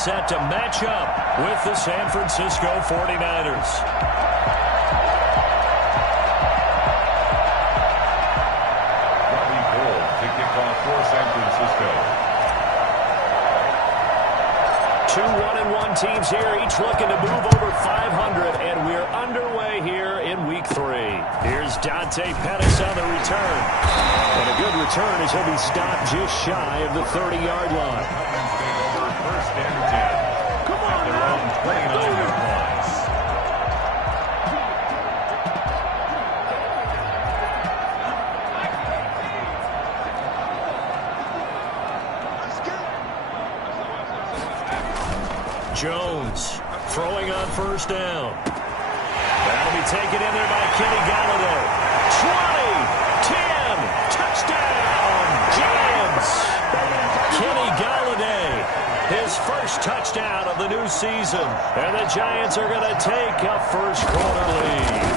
set to match up with the San Francisco 49ers. To kick off for San Francisco. 2 1-1 teams here, each looking to move over 500, and we're underway here in Week 3. Here's Dante Pettis on the return. And a good return as he'll be stopped just shy of the 30-yard line. First and 10. Come on, their own 29-yard line. Jones throwing on first down. That'll be taken in there by Kenny Galladay. 20, 10, touchdown, Giants. Kenny Galladay, his first touchdown of the new season. And the Giants are going to take a first-quarter lead.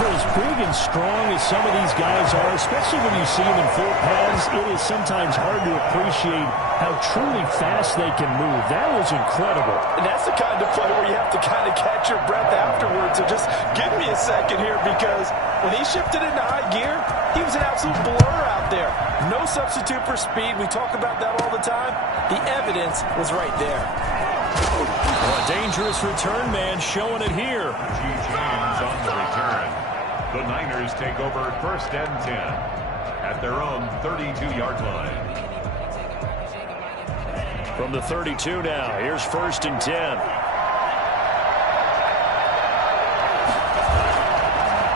For as big and strong as some of these guys are, especially when you see them in full pads, it is sometimes hard to appreciate how truly fast they can move. That was incredible. And that's the kind of play where you have to kind of catch your breath afterwards. So just give me a second here, because when he shifted into high gear, he was an absolute blur out there. No substitute for speed. We talk about that all the time. The evidence was right there. A dangerous return man showing it here. James on the return. The Niners take over first and 10 at their own 32-yard line. From the 32 now, here's first and 10.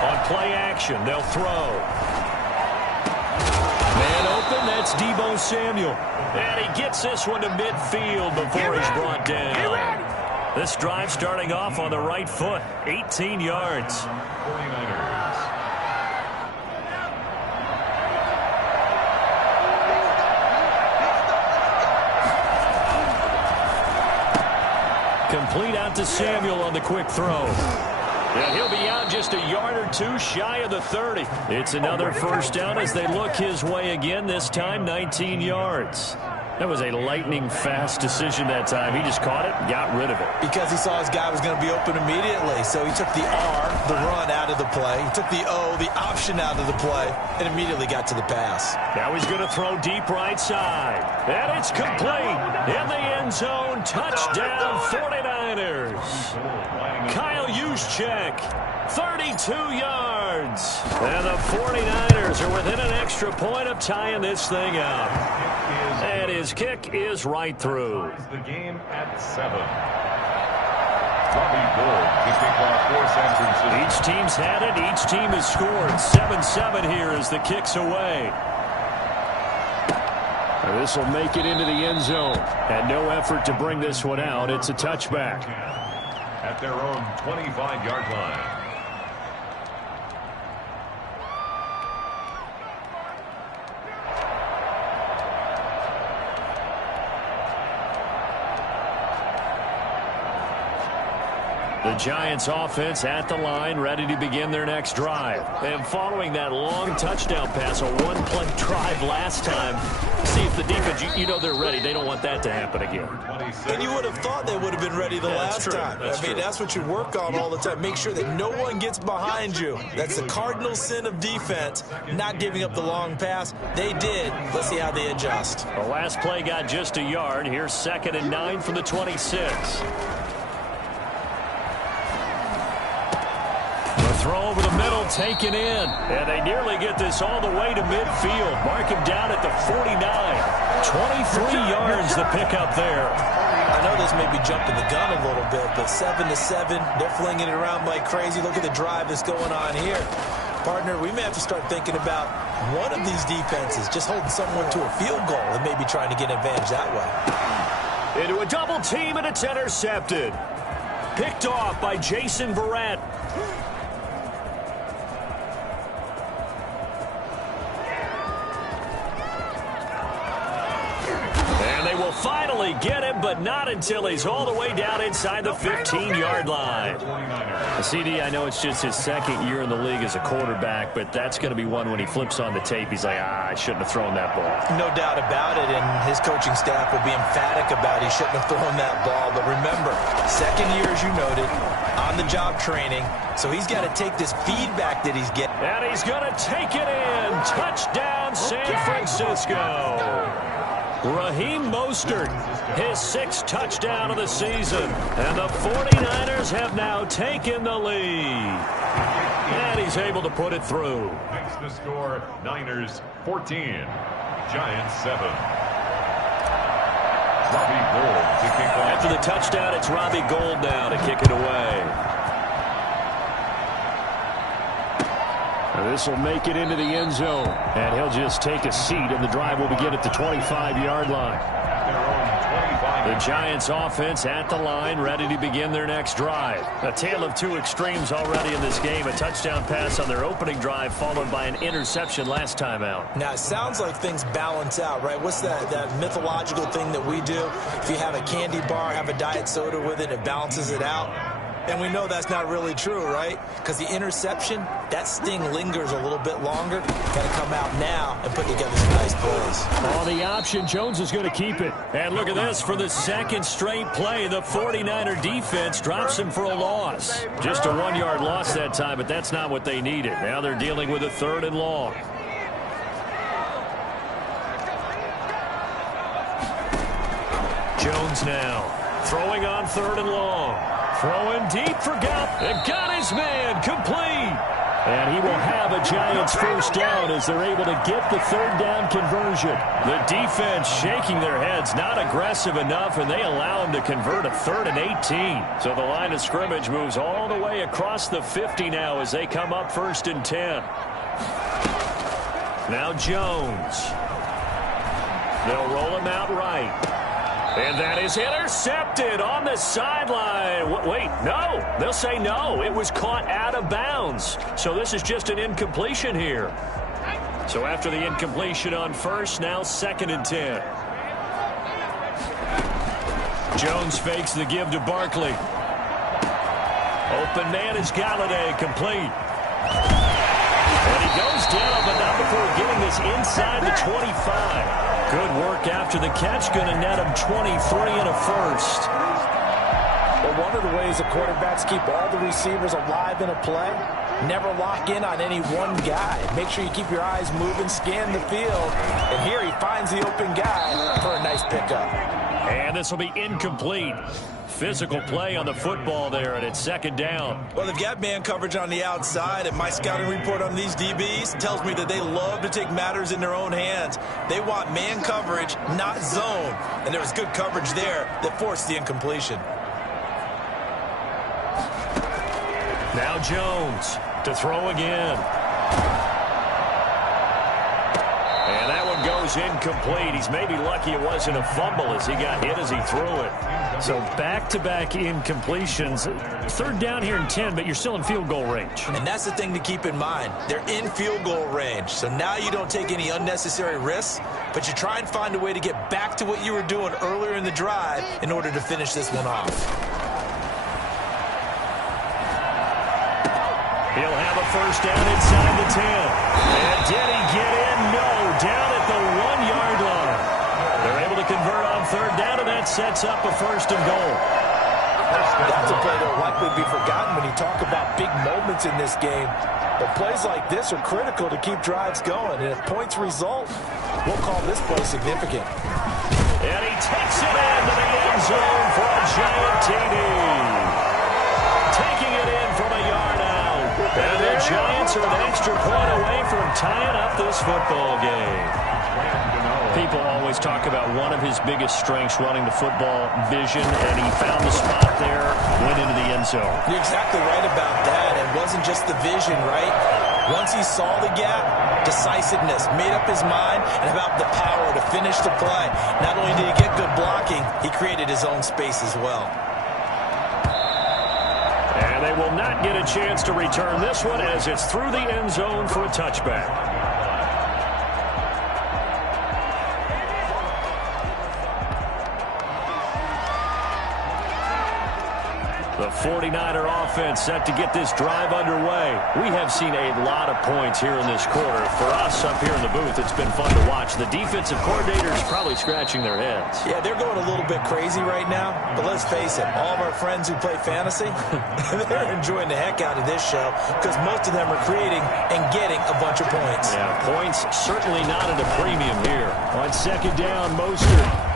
On play action, they'll throw. Man open, that's Deebo Samuel. And he gets this one to midfield before he's brought down. This drive starting off on the right foot, 18 yards. 49ers. Complete out to Samuel on the quick throw. And he'll be out just a yard or two shy of the 30. It's another first down as they look his way again, this time 19 yards. That was a lightning-fast decision that time. He just caught it and got rid of it. Because he saw his guy was going to be open immediately. So he took the R, the run, out of the play. He took the O, the option, out of the play, and immediately got to the pass. Now he's going to throw deep right side. And it's complete. In the end zone, touchdown 49ers. Kyle Juszczyk, 32 yards. And the 49ers are within an extra point of tying this thing up. And his kick is right through. The game at 7. Robbie Gould to kick off for San Francisco. Each team's had it. Each team has scored. 7-7 here as the kick's away. This will make it into the end zone. And no effort to bring this one out. It's a touchback. At their own 25-yard line. The Giants offense at the line, ready to begin their next drive. And following that long touchdown pass, a one-play drive last time, see if the defense, you know they're ready. They don't want that to happen again. And you would have thought they would have been ready the last time. That's what you work on all the time. Make sure that no one gets behind you. That's the cardinal sin of defense, not giving up the long pass. They did. Let's see how they adjust. The last play got just a yard. Here's 2nd and 9 from the 26. Throw over the middle, taken in. And they nearly get this all the way to midfield. Mark him down at the 49. 23 yards the pickup there. I know this may be jumping the gun a little bit, but 7-7, they're flinging it around like crazy. Look at the drive that's going on here. Partner, we may have to start thinking about one of these defenses just holding someone to a field goal and maybe trying to get an advantage that way. Into a double team, and it's intercepted. Picked off by Jason Verrett. finally get him, but not until he's all the way down inside the 15-yard line. CD, I know it's just his second year in the league as a quarterback, but that's going to be one when he flips on the tape. He's like, I shouldn't have thrown that ball. No doubt about it, and his coaching staff will be emphatic about he shouldn't have thrown that ball. But remember, second year, as you noted, on-the-job training, so he's got to take this feedback that he's getting. And he's going to take it in. Touchdown, San Francisco. Raheem Mostert, his 6th touchdown of the season. And the 49ers have now taken the lead. And he's able to put it through. Makes the score Niners 14, Giants 7. Robbie Gould to kick off. After the touchdown, it's Robbie Gould now to kick it away. This will make it into the end zone, and he'll just take a seat, and the drive will begin at the 25-yard line. The Giants offense at the line, ready to begin their next drive. A tale of two extremes already in this game. A touchdown pass on their opening drive, followed by an interception last time out. Now, it sounds like things balance out, right? What's that mythological thing that we do? If you have a candy bar, have a diet soda with it, it balances it out. And we know that's not really true, right? Because the interception, that sting lingers a little bit longer. Got to come out now and put together some nice plays. On the option, Jones is going to keep it. And look at this. For the second straight play, the 49er defense drops him for a loss. Just a 1-yard loss that time, but that's not what they needed. Now they're dealing with a 3rd and long. Jones now throwing on 3rd and long. Throwing deep for Gallup. And got his man complete. And he will have a Giants first down as they're able to get the 3rd down conversion. The defense shaking their heads, not aggressive enough, and they allow him to convert a 3rd and 18. So the line of scrimmage moves all the way across the 50 now as they come up 1st and 10. Now Jones. They'll roll him out right. And that is intercepted on the sideline. Wait, no. They'll say no. It was caught out of bounds. So this is just an incompletion here. So after the incompletion on 1st, now 2nd and 10. Jones fakes the give to Barkley. Open man is Galladay, complete. And he goes down, but not before getting this inside the 25. Good work after the catch. Going to net him 23 and a first. Well, one of the ways the quarterbacks keep all the receivers alive in a play, never lock in on any one guy. Make sure you keep your eyes moving, scan the field. And here he finds the open guy for a nice pickup. And this will be incomplete. Physical play on the football there, and it's 2nd down. Well, they've got man coverage on the outside, and my scouting report on these DBs tells me that they love to take matters in their own hands. They want man coverage, not zone. And there was good coverage there that forced the incompletion. Now Jones to throw again. And that one goes incomplete. He's maybe lucky it wasn't a fumble as he got hit as he threw it. So back-to-back incompletions. 3rd down here in 10, but you're still in field goal range. And that's the thing to keep in mind. They're in field goal range. So now you don't take any unnecessary risks, but you try and find a way to get back to what you were doing earlier in the drive in order to finish this one off. He'll have a first down inside the 10. And did he get in? No. Down at the 1-yard line. They're able to convert on 3rd down, and that sets up a 1st and goal. That's a play that will likely be forgotten when you talk about big moments in this game. But plays like this are critical to keep drives going. And if points result, we'll call this play significant. And he takes it into the end zone for a giant TD. Taking it in from a yard out. And the Giants are an extra point away from tying up this football game. People always talk about one of his biggest strengths, running the football, vision, and he found the spot there, went into the end zone. You're exactly right about that. It wasn't just the vision, right? Once he saw the gap, decisiveness, made up his mind, and about the power to finish the play. Not only did he get good blocking, he created his own space as well. And they will not get a chance to return this one as it's through the end zone for a touchback. The 49er offense set to get this drive underway. We have seen a lot of points here in this quarter. For us up here in the booth, it's been fun to watch. The defensive coordinators probably scratching their heads. Yeah, they're going a little bit crazy right now. But let's face it, all of our friends who play fantasy, they're enjoying the heck out of this show because most of them are creating and getting a bunch of points. Yeah, points certainly not at a premium here. On second down, Mostert.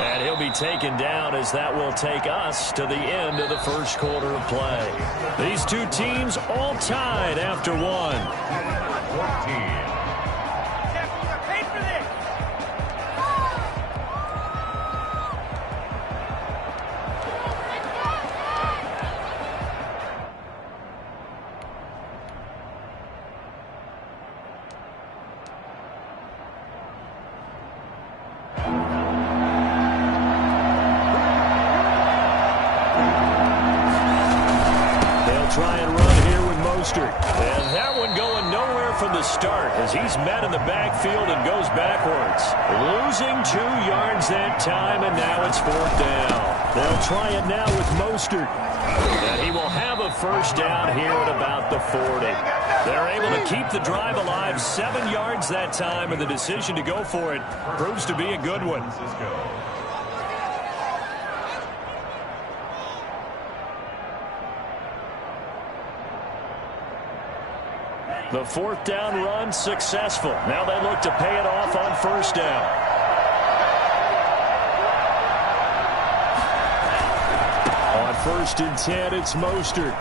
And he'll be taken down as that will take us to the end of the first quarter of play. These two teams all tied after one. 14. Try and run here with Mostert. And that one going nowhere from the start as he's met in the backfield and goes backwards. Losing 2 yards that time, and now it's fourth down. They'll try it now with Mostert. And he will have a first down here at about the 40. They're able to keep the drive alive, 7 yards that time, and the decision to go for it proves to be a good one. The fourth down run successful. Now they look to pay it off on first down. On 1st and 10, it's Mostert.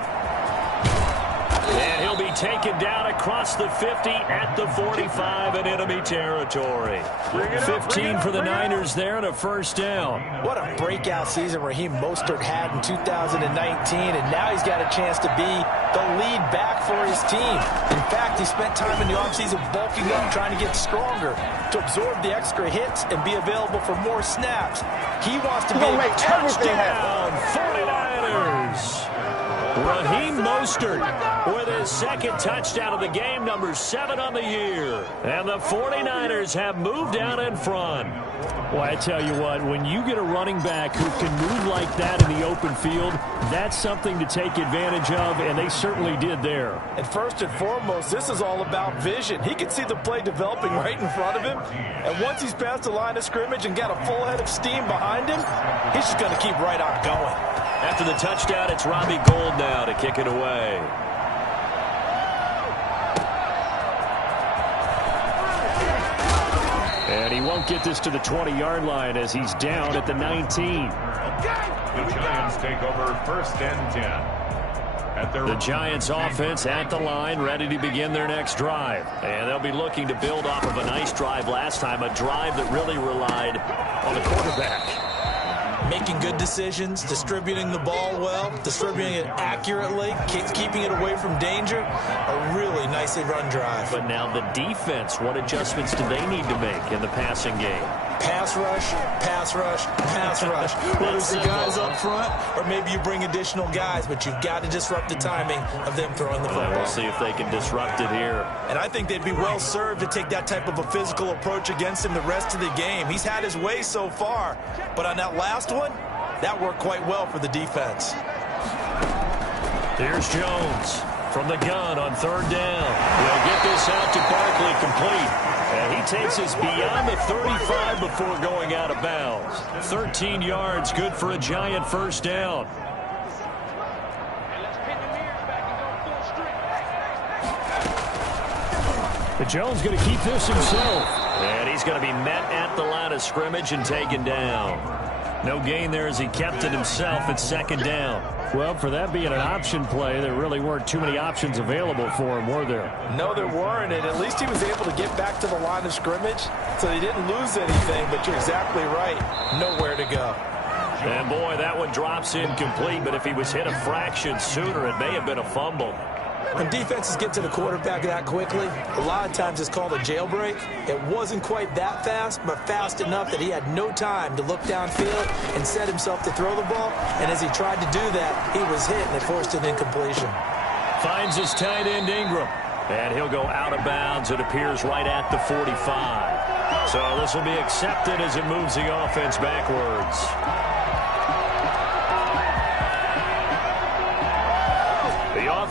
And he'll be taken down across the 50 at the 45 in enemy territory. 15 for the Niners there and a first down. What a breakout season Raheem Mostert had in 2019, and now he's got a chance to be the lead back for his team. In fact, he spent time in the offseason bulking up, trying to get stronger to absorb the extra hits and be available for more snaps. He wants to be a touchdown, 49ers. Raheem Mostert with his second touchdown of the game, number 7 on the year. And the 49ers have moved out in front. Well, I tell you what, when you get a running back who can move like that in the open field, that's something to take advantage of, and they certainly did there. And first and foremost, this is all about vision. He can see the play developing right in front of him, and once he's past the line of scrimmage and got a full head of steam behind him, he's just going to keep right on going. After the touchdown, it's Robbie Gould now to kick it away. And he won't get this to the 20-yard line as he's down at the 19. The Giants take over 1st and 10. The Giants offense at the line, ready to begin their next drive. And they'll be looking to build off of a nice drive last time, a drive that really relied on the quarterback. Making good decisions, distributing the ball well, distributing it accurately, keeping it away from danger. A really nicely run drive. But now the defense, what adjustments do they need to make in the passing game? Pass rush, pass rush, pass rush. Whether it's the guys up front or maybe you bring additional guys, but you've got to disrupt the timing of them throwing the football. We'll see if they can disrupt it here. And I think they'd be well served to take that type of a physical approach against him the rest of the game. He's had his way so far, but on that last one, that worked quite well for the defense. Here's Jones from the gun on 3rd down. He'll get this out to Barkley complete. And he takes us beyond the 35 before going out of bounds. 13 yards, good for a Giant first down. But Jones going to keep this himself. And he's going to be met at the line of scrimmage and taken down. No gain there as he kept it himself at 2nd down. Well, for that being an option play, there really weren't too many options available for him, were there? No, there weren't, and at least he was able to get back to the line of scrimmage, so he didn't lose anything, but you're exactly right. Nowhere to go. And, boy, that one drops incomplete, but if he was hit a fraction sooner, it may have been a fumble. When defenses get to the quarterback that quickly, a lot of times it's called a jailbreak. It wasn't quite that fast, but fast enough that he had no time to look downfield and set himself to throw the ball. And as he tried to do that, he was hit and it forced an incompletion. Finds his tight end Ingram. And he'll go out of bounds, it appears, right at the 45. So this will be accepted as it moves the offense backwards.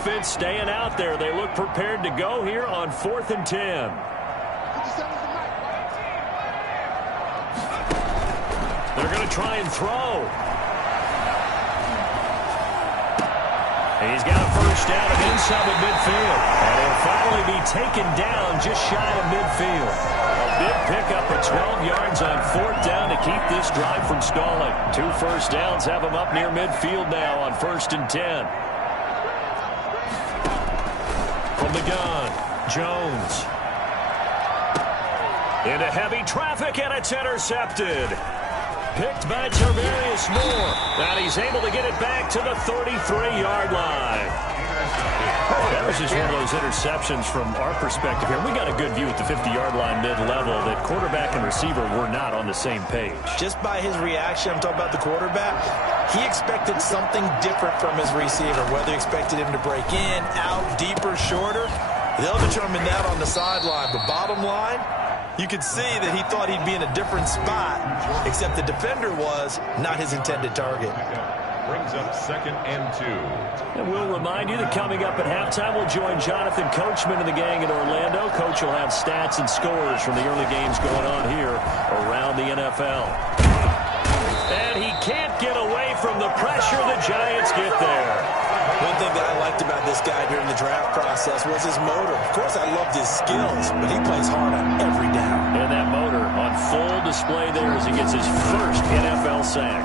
defense staying out there. They look prepared to go here on 4th and 10. They're going to try and throw. He's got a first down and inside of midfield. And he'll finally be taken down just shy of midfield. A big pickup of 12 yards on 4th down to keep this drive from stalling. 2 first downs have him up near midfield now on 1st and 10. From the gun, Jones. Into heavy traffic, and it's intercepted. Picked by Tarvarius Moore. And he's able to get it back to the 33-yard line. That was just one of those interceptions from our perspective here. We got a good view at the 50-yard line mid-level that quarterback and receiver were not on the same page. Just by his reaction, I'm talking about the quarterback, he expected something different from his receiver, whether he expected him to break in, out, deeper, shorter. They'll determine that on the sideline. But bottom line, you could see that he thought he'd be in a different spot, except the defender was not his intended target. Brings up 2nd and 2. And we'll remind you that coming up at halftime, we'll join Jonathan Coachman and the gang in Orlando. Coach will have stats and scores from the early games going on here around the NFL. And he can't get away from the pressure. The Giants get there. One thing that I liked about this guy during the draft process was his motor. Of course, I loved his skills, but he plays hard on every down. And that motor on full display there as he gets his first NFL sack.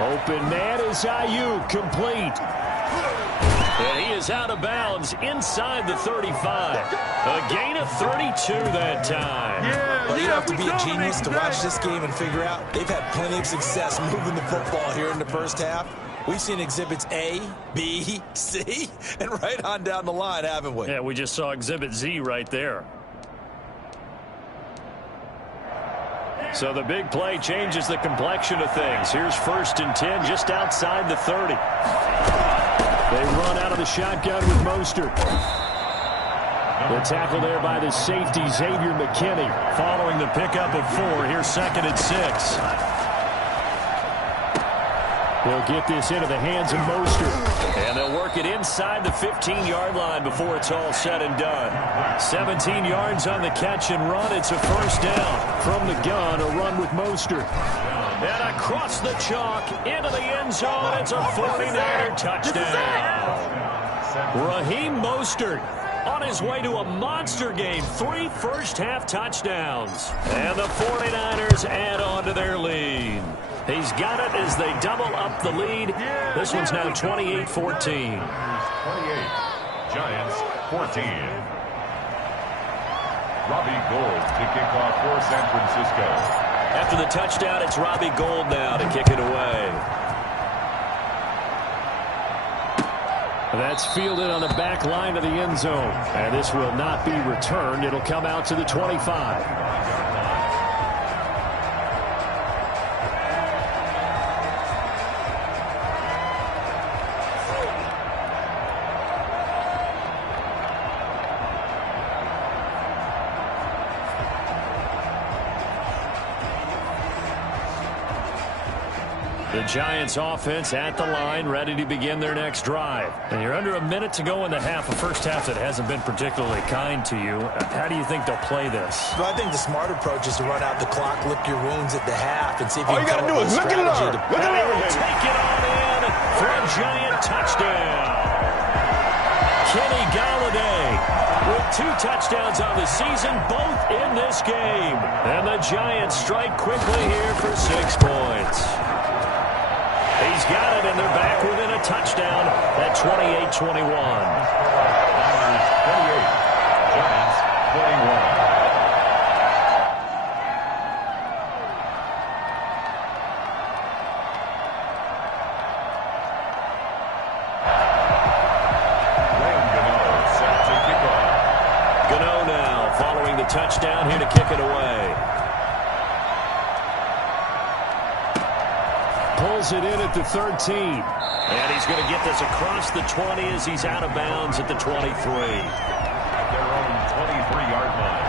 Open man is Ayuk, complete. And he is out of bounds inside the 35. A gain of 32 that time. Well, you have to be a genius to watch this game and figure out they've had plenty of success moving the football here in the first half. We've seen exhibits A, B, C, and right on down the line, haven't we? Yeah, we just saw exhibit Z right there. So the big play changes the complexion of things. Here's 1st and 10 just outside the 30. They run out of the shotgun with Mostert. The tackle there by the safety, Xavier McKinney. Following the pickup of 4, here's 2nd and 6. They'll get this into the hands of Mostert. And they'll work it inside the 15-yard line before it's all said and done. 17 yards on the catch and run. It's a first down. From the gun, a run with Mostert. And across the chalk, into the end zone. It's a 49er touchdown. Raheem Mostert on his way to a monster game. 3 first-half touchdowns. And the 49ers add on to their lead. He's got it as they double up the lead. This one's now 28-14. 28. Giants 14. Robbie Gould to kick off for San Francisco. After the touchdown, it's Robbie Gould now to kick it away. That's fielded on the back line of the end zone. And this will not be returned. It'll come out to the 25. The Giants offense at the line, ready to begin their next drive. And you're under a minute to go in the half, a first half that hasn't been particularly kind to you. How do you think they'll play this? Well, I think the smart approach is to run out the clock, lick your wounds at the half, and see if you All you got to do is look at it up. Look at it up, baby. Take it on in for a Giant touchdown. Kenny Galladay with 2 touchdowns on the season, both in this game. And the Giants strike quickly here for 6 points. He's got it, and they're back within a touchdown at 28-21. Niners 28, Giants 21. Set to kick off. Gano now following the touchdown here to kick it away. Pulls it in at the 13. And he's going to get this across the 20 as he's out of bounds at the 23. At their own 23-yard line.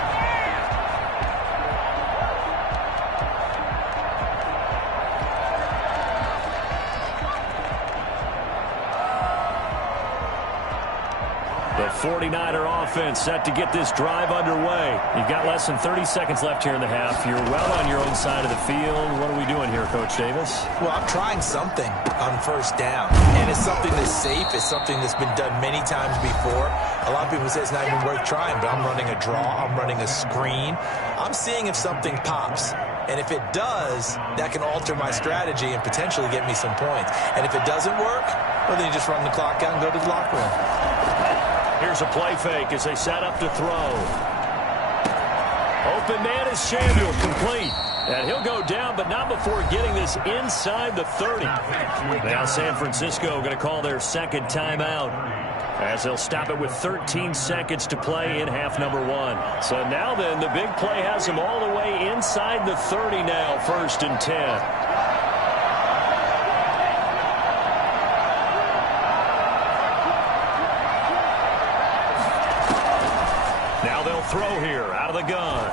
49er offense set to get this drive underway. You've got less than 30 seconds left here in the half. You're well on your own side of the field. What are we doing here, Coach Davis? Well, I'm trying something on first down, and it's something that's safe. It's something that's been done many times before. A lot of people say it's not even worth trying, but I'm running a draw. I'm running a screen. I'm seeing if something pops. And if it does, that can alter my strategy and potentially get me some points. And if it doesn't work, well, then you just run the clock out and go to the locker room. Here's a play fake as they set up to throw. Open man is Samuel, complete. And he'll go down, but not before getting this inside the 30. Now San Francisco going to call their second timeout, as they'll stop it with 13 seconds to play in half number 1. So now then, the big play has them all the way inside the 30 now, 1st and 10. Now they'll throw here out of the gun.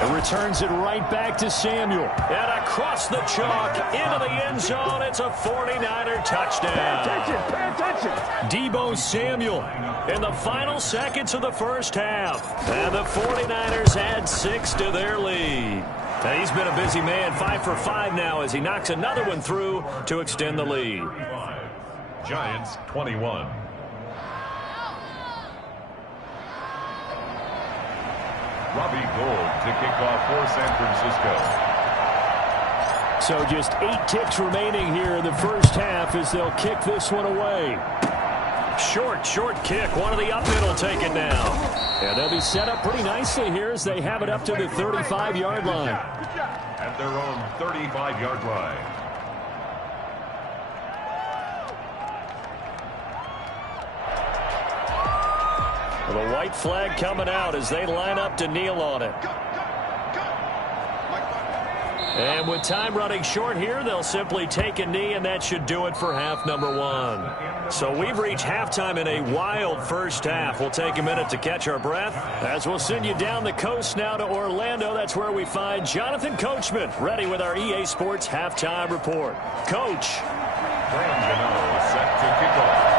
It returns it right back to Samuel. And across the chalk into the end zone. It's a 49er touchdown. Pay attention. Deebo Samuel in the final seconds of the first half. And the 49ers add 6 to their lead. And he's been a busy man, 5 for 5 now as he knocks another one through to extend the lead. Giants 21. Robbie Gould to kick off for San Francisco. So just 8 ticks remaining here in the first half as they'll kick this one away. Short kick. One of the up middle take it now. And they'll be set up pretty nicely here as they have it up to the 35-yard line. At their own 35-yard line. The white flag coming out as they line up to kneel on it. And with time running short here, they'll simply take a knee, and that should do it for half number 1. So we've reached halftime in a wild first half. We'll take a minute to catch our breath as we'll send you down the coast now to Orlando. That's where we find Jonathan Coachman ready with our EA Sports halftime report. Coach. Brandon set to kick off.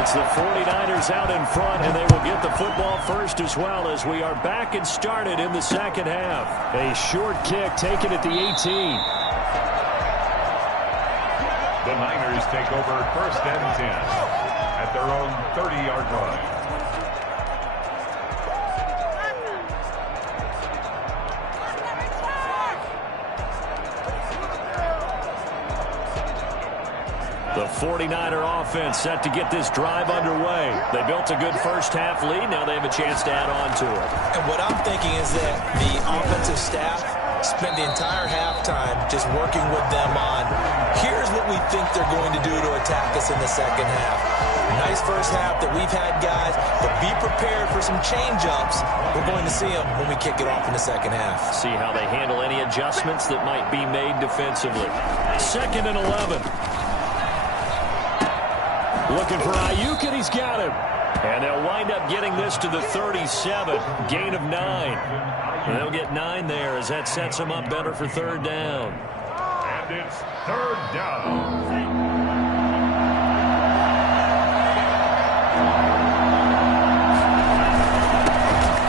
It's the 49ers out in front, and they will get the football first as well as we are back and started in the second half. A short kick taken at the 18. The Niners take over 1st and 10 at their own 30-yard line. The 49er offense set to get this drive underway. They built a good first half lead. Now they have a chance to add on to it. And what I'm thinking is that the offensive staff spent the entire halftime just working with them on, here's what we think they're going to do to attack us in the second half. Nice first half that we've had, guys, but be prepared for some change-ups. We're going to see them when we kick it off in the second half. See how they handle any adjustments that might be made defensively. 2nd and 11. Looking for Ayuk, and he's got him. And they'll wind up getting this to the 37. Gain of 9. And they'll get 9 there as that sets them up better for 3rd down. And it's 3rd down.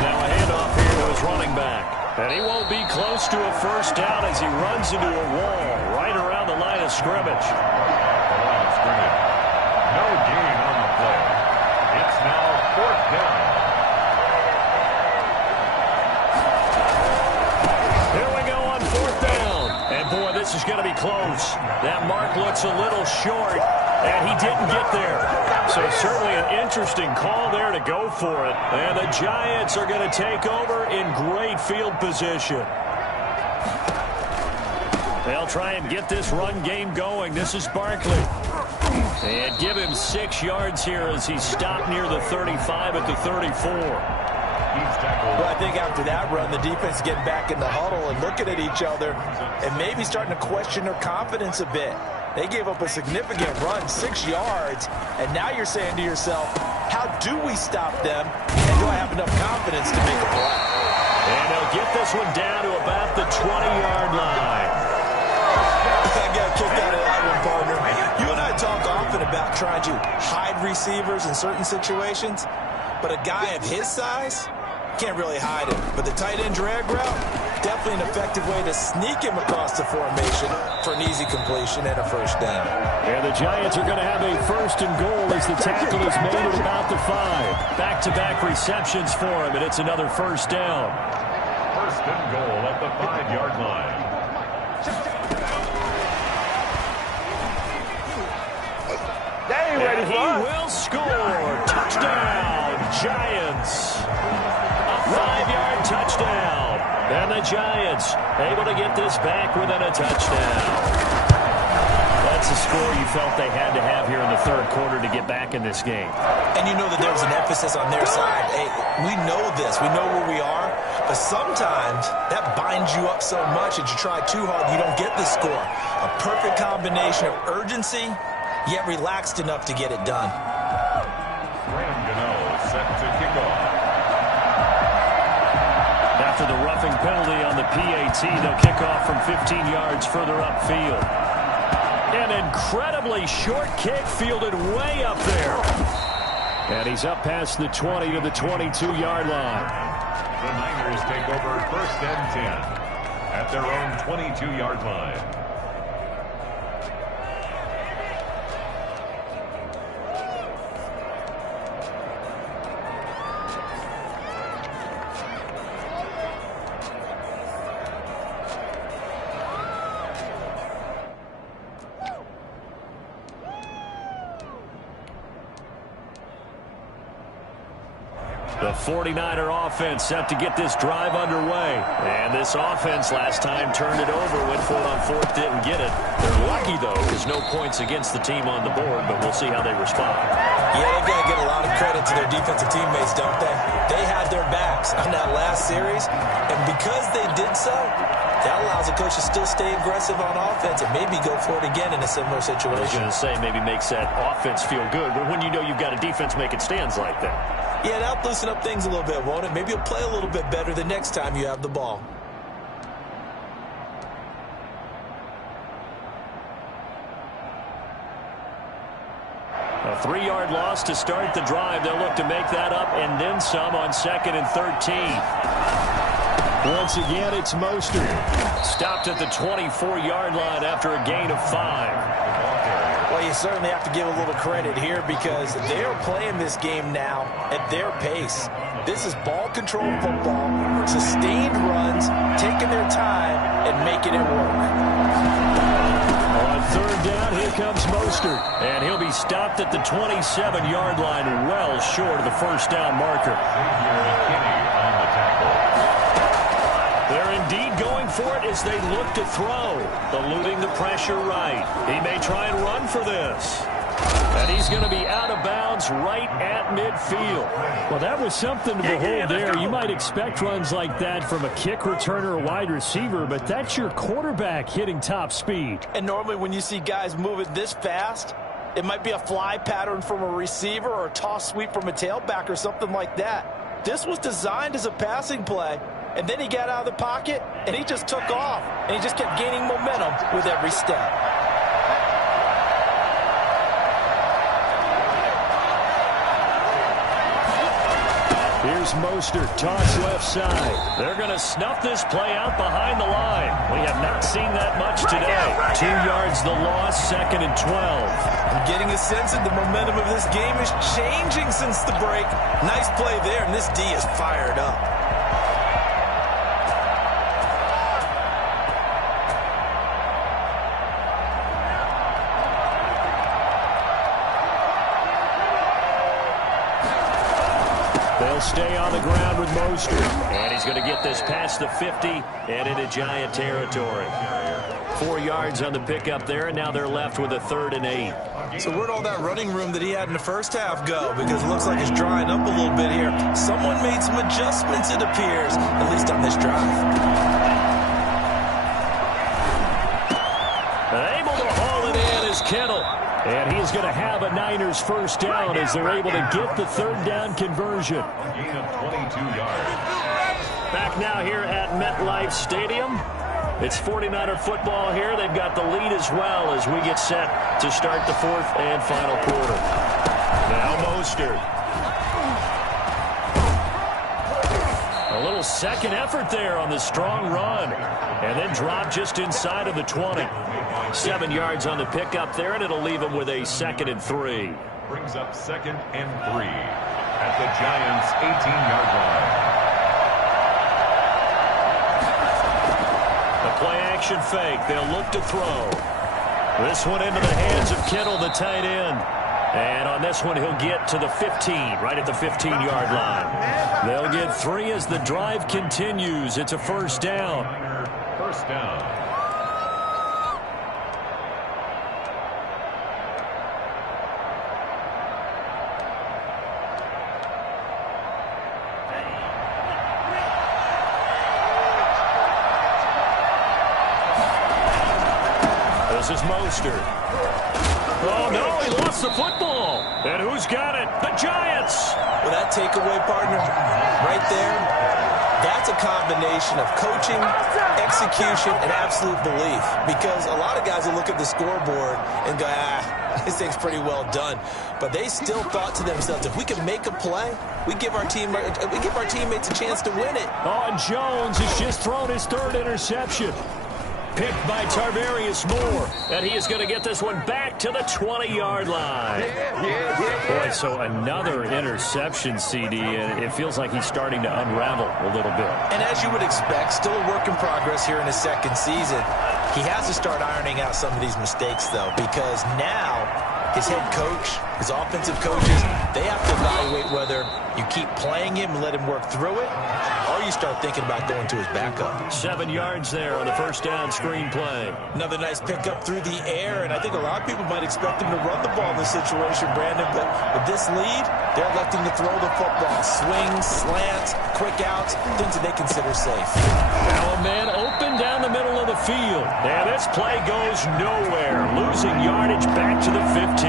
Now a handoff here to his running back. And he won't be close to a first down as he runs into a wall right around the line of scrimmage. No gain on the play. It's now 4th down. Here we go on 4th down. And boy, this is going to be close. That mark looks a little short, and he didn't get there. So certainly an interesting call there to go for it. And the Giants are going to take over in great field position. They'll try and get this run game going. This is Barkley. And give him 6 yards here as he's stopped near the 35 at the 34. Well, I think after that run, the defense is getting back in the huddle and looking at each other and maybe starting to question their confidence a bit. They gave up a significant run, 6 yards, and now you're saying to yourself, how do we stop them, and do I have enough confidence to make a play? And they'll get this one down to about the 20-yard line. I got kicked out of that one, partner. You and I talk often about trying mind you, hide receivers in certain situations. But a guy of his size can't really hide him. But the tight end drag route, definitely an effective way to sneak him across the formation for an easy completion and a first down. And the Giants are going to have a first and goal as the tackle is made at about the 5. Back-to-back receptions for him, and it's another first down. First and goal at the 5-yard line. And he will score. Touchdown, Giants. A 5-yard touchdown. And the Giants able to get this back within a touchdown. That's a score you felt they had to have here in the third quarter to get back in this game. And you know that there was an emphasis on their side. Hey, we know this. We know where we are. But sometimes that binds you up so much that you try too hard and you don't get the score. A perfect combination of urgency, yet relaxed enough to get it done. Set to kick off. After the roughing penalty on the PAT, they'll kick off from 15 yards further upfield. An incredibly short kick fielded way up there. And he's up past the 20 to the 22-yard line. The Niners take over first and 10 at their own 22-yard line. The 49er offense set to get this drive underway. And this offense last time turned it over, went for it on fourth, didn't get it. They're lucky, though, because no points against the team on the board, but we'll see how they respond. Yeah, they've got to get a lot of credit to their defensive teammates, don't they? They had their backs on that last series, and because they did so, that allows the coach to still stay aggressive on offense and maybe go for it again in a similar situation. I was going to say maybe makes that offense feel good, but when you know you've got a defense making stands like that. Yeah, that'll loosen up things a little bit, won't it? Maybe you'll play a little bit better the next time you have the ball. A 3-yard loss to start the drive. They'll look to make that up and then some on 2nd and 13. Once again, it's Mostert. Stopped at the 24-yard line after a gain of 5. Well, you certainly have to give a little credit here because they're playing this game now at their pace. This is ball control football, sustained runs, taking their time and making it work. On third down, here comes Mostert. And he'll be stopped at the 27-yard line, well short of the first down marker. They're indeed going for it as they look to throw, eluding the pressure right. He may try and run for this. And he's going to be out of bounds right at midfield. Well, that was something to behold there. You might expect runs like that from a kick returner or wide receiver, but that's your quarterback hitting top speed. And normally when you see guys moving this fast, it might be a fly pattern from a receiver or a toss sweep from a tailback or something like that. This was designed as a passing play. And then he got out of the pocket, and he just took off. And he just kept gaining momentum with every step. Here's Mostert, toss left side. They're going to snuff this play out behind the line. We have not seen that much today. 2 yards the loss, 2nd and 12. I'm getting a sense that the momentum of this game is changing since the break. Nice play there, and this D is fired up. They'll stay on the ground with Mostert. And he's going to get this past the 50 and into Giant territory. 4 yards on the pickup there, and now they're left with a 3rd and 8. So where'd all that running room that he had in the first half go? Because it looks like it's drying up a little bit here. Someone made some adjustments, it appears, at least on this drive. Able to haul it in is Kittle. And he's going to have a Niners first down as they're able to get the 3rd down conversion. A gain of 22 yards. Back now here at MetLife Stadium. It's 49er football here. They've got the lead as well as we get set to start the fourth and final quarter. Now Mostert. A little second effort there on the strong run. And then drop just inside of the 20. 7 yards on the pickup there, and it'll leave him with a 2nd and 3. Brings up 2nd and 3 at the Giants' 18-yard line. The play-action fake. They'll look to throw. This one into the hands of Kittle, the tight end. And on this one, he'll get to the 15, right at the 15-yard line. They'll get 3 as the drive continues. It's a first down. First down. This is Mostert. Oh, no, he lost the football. And who's got it? The Giants. Well, that takeaway, partner, right there, that's a combination of coaching, execution, and absolute belief. Because a lot of guys will look at the scoreboard and go, this thing's pretty well done. But they still thought to themselves, if we can make a play, we give our teammates a chance to win it. Oh, and Jones has just thrown his 3rd interception. Picked by Tarvarius Moore. And he is going to get this one back to the 20-yard line. Boy, so another interception, CD, and it feels like he's starting to unravel a little bit. And as you would expect, still a work in progress here in his 2nd season. He has to start ironing out some of these mistakes, though, because now his head coach, his offensive coaches, they have to evaluate whether you keep playing him and let him work through it, or you start thinking about going to his backup. 7 yards there on the first down screen play. Another nice pickup through the air, and I think a lot of people might expect him to run the ball in this situation, Brandon, but with this lead, they're electing to throw the football. Swings, slants, quick outs, things that they consider safe. Now a man open down the middle of the field. And this play goes nowhere. Losing yardage back to the 15.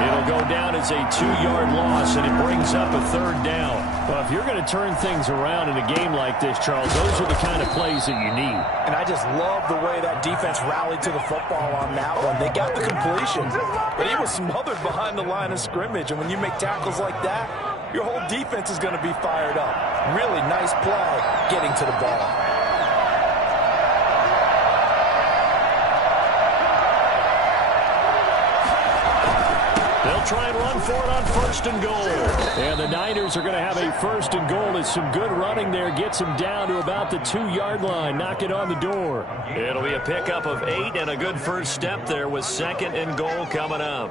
It'll go down as a 2-yard loss, and it brings up a 3rd down. Well, if you're going to turn things around in a game like this, Charles, those are the kind of plays that you need. And I just love the way that defense rallied to the football on that one. They got the completion, but he was smothered behind the line of scrimmage. And when you make tackles like that, your whole defense is going to be fired up. Really nice play getting to the ball. They'll try and run for it on 1st and goal. And the Niners are going to have a 1st and goal as some good running there gets them down to about the 2-yard line. Knock it on the door. It'll be a pickup of 8 and a good first step there with 2nd and goal coming up.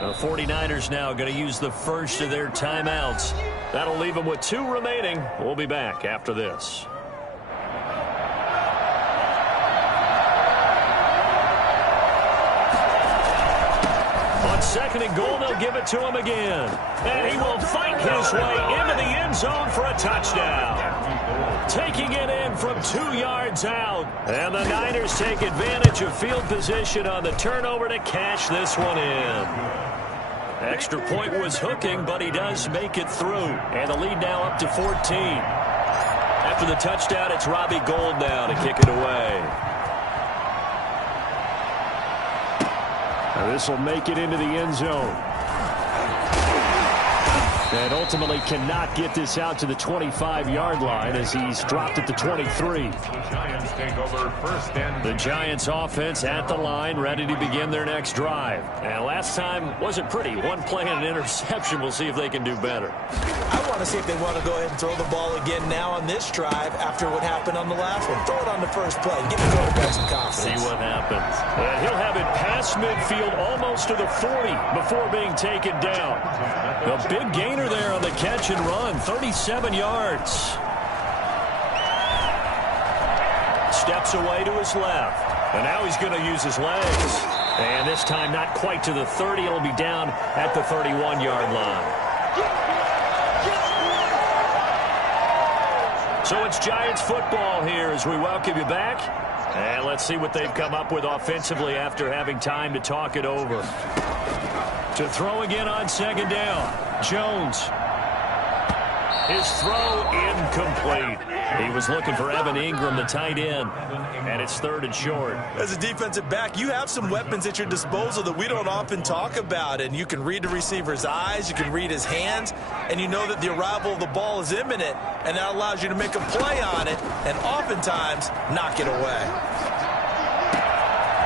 The 49ers now going to use the first of their timeouts. That'll leave them with 2 remaining. We'll be back after this. On 2nd and goal, they'll give it to him again. And he will fight his way into the end zone for a touchdown. Taking it in from 2 yards out. And the Niners take advantage of field position on the turnover to cash this one in. Extra point was hooking, but he does make it through. And the lead now up to 14. After the touchdown, it's Robbie Gould now to kick it away. This will make it into the end zone. And ultimately cannot get this out to the 25-yard line as he's dropped at the 23. The Giants take over 1st and... The Giants offense at the line, ready to begin their next drive. And last time wasn't pretty. 1 play and an interception. We'll see if they can do better. I want to see if they want to go ahead and throw the ball again now on this drive after what happened on the last one. Throw it on the first play. Give the quarterback some confidence. See what happens. And he'll have it past midfield almost to the 40 before being taken down. A big gainer there on the catch and run, 37 yards. Steps away to his left. And now he's going to use his legs. And this time not quite to the 30. It'll be down at the 31-yard line. So it's Giants football here as we welcome you back. And let's see what they've come up with offensively after having time to talk it over. To throw again on second down. Jones. His throw incomplete. He was looking for Evan Ingram, the tight end, and it's 3rd and short. As a defensive back, you have some weapons at your disposal that we don't often talk about, and you can read the receiver's eyes, you can read his hands, and you know that the arrival of the ball is imminent, and that allows you to make a play on it and oftentimes knock it away.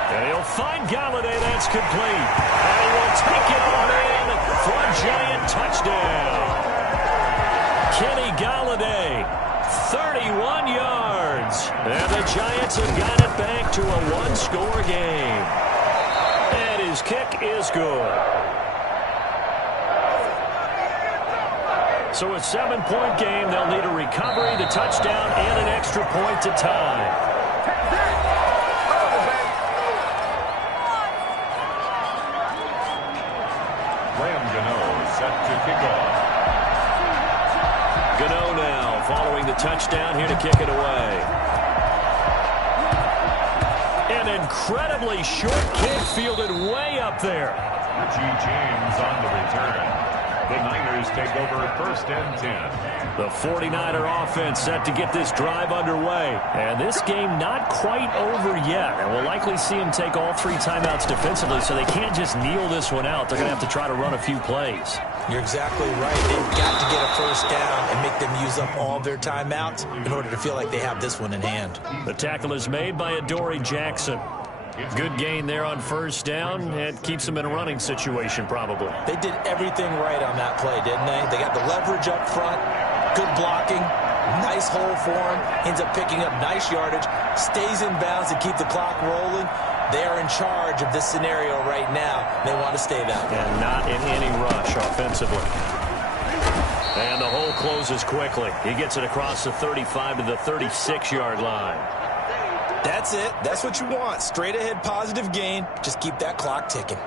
And he'll find Galladay. That's complete. And he will take it on in for a Giant touchdown. Kenny Galladay, 31 yards. And the Giants have got it back to a one-score game. And his kick is good. So a 7-point game. They'll need a recovery, the touchdown, and an extra point to tie. Set to kick off. Gano now following the touchdown here to kick it away. An incredibly short kick fielded way up there. Richie James on the return. The Niners take over 1st and 10. The 49er offense set to get this drive underway. And this game not quite over yet. And we'll likely see him take all 3 timeouts defensively, so they can't just kneel this one out. They're going to have to try to run a few plays. You're exactly right. They've got to get a first down and make them use up all their timeouts in order to feel like they have this one in hand. The tackle is made by Adoree Jackson. Good gain there on first down. It keeps them in a running situation probably. They did everything right on that play, didn't they? They got the leverage up front, good blocking, nice hole for him, ends up picking up nice yardage, stays in bounds to keep the clock rolling. They are in charge of this scenario right now. They want to stay that way. And not in any rush offensively. And the hole closes quickly. He gets it across the 35 to the 36-yard line. That's it. That's what you want. Straight ahead positive gain. Just keep that clock ticking.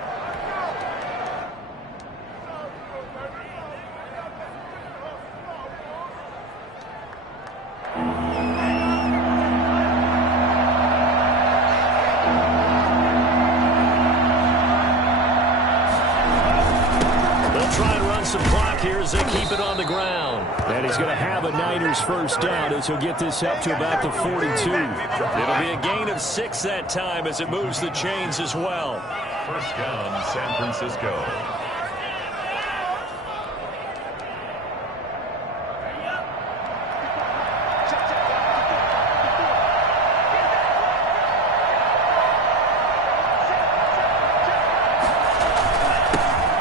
Some clock here as they keep it on the ground. And he's going to have a Niners first down as he'll get this up to about the 42. It'll be a gain of 6 that time as it moves the chains as well. First down, San Francisco.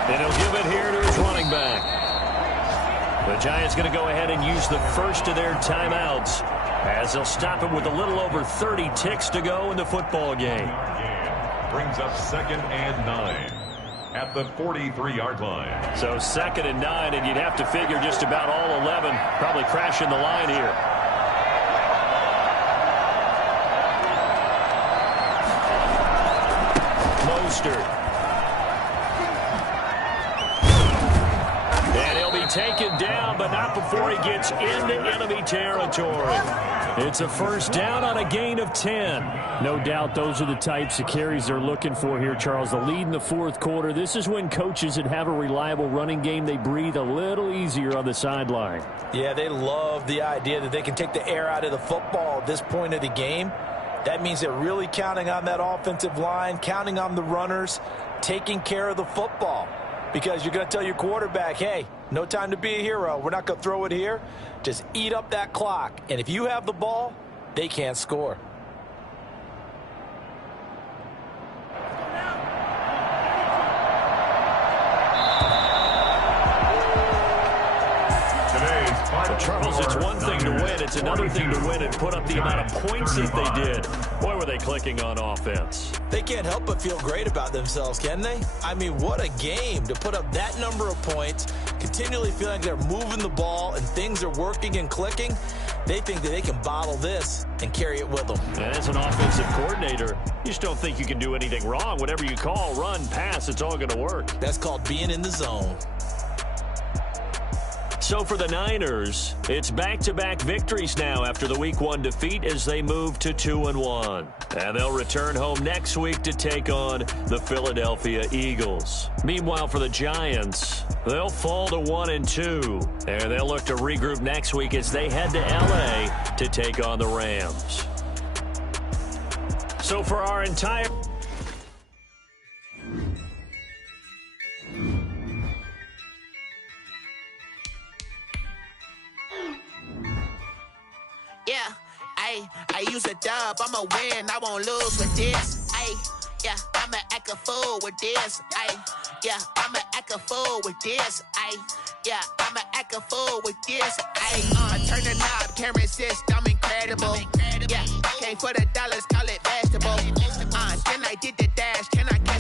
And he'll give it here to his running back. The Giants going to go ahead and use the first of their timeouts as they'll stop it with a little over 30 ticks to go in the football game. Brings up 2nd and 9 at the 43-yard line. So 2nd and 9, and you'd have to figure just about all 11 probably crashing the line here. Mostert. Taken down, but not before he gets into enemy territory. It's a first down on a gain of 10. No doubt those are the types of carries they're looking for here, Charles. The lead in the 4th quarter. This is when coaches that have a reliable running game, they breathe a little easier on the sideline. Yeah, they love the idea that they can take the air out of the football at this point of the game. That means they're really counting on that offensive line, counting on the runners, taking care of the football. Because you're going to tell your quarterback, hey, no time to be a hero. We're not going to throw it here. Just eat up that clock. And if you have the ball, they can't score. So Charles, it's one thing to win. It's another thing to win and put up the amount of points that they did. Boy, were they clicking on offense. They can't help but feel great about themselves, can they? I mean, what a game to put up that number of points, continually feeling like they're moving the ball and things are working and clicking. They think that they can bottle this and carry it with them. And as an offensive coordinator, you just don't think you can do anything wrong. Whatever you call, run, pass, it's all going to work. That's called being in the zone. So for the Niners, it's back-to-back victories now after the Week 1 defeat as they move to 2-1. And they'll return home next week to take on the Philadelphia Eagles. Meanwhile, for the Giants, they'll fall to 1-2. And they'll look to regroup next week as they head to L.A. to take on the Rams. So for our entire... Yeah, I use a dub, I'ma win, I won't lose with this. Yeah, I'ma act a fool with this. Yeah, I'ma act a fool with this. Yeah, I'ma act a fool with this. I turn the knob, can't resist, I'm incredible. Yeah, came for the dollars, call it vegetable. Then I did the dash, can I catch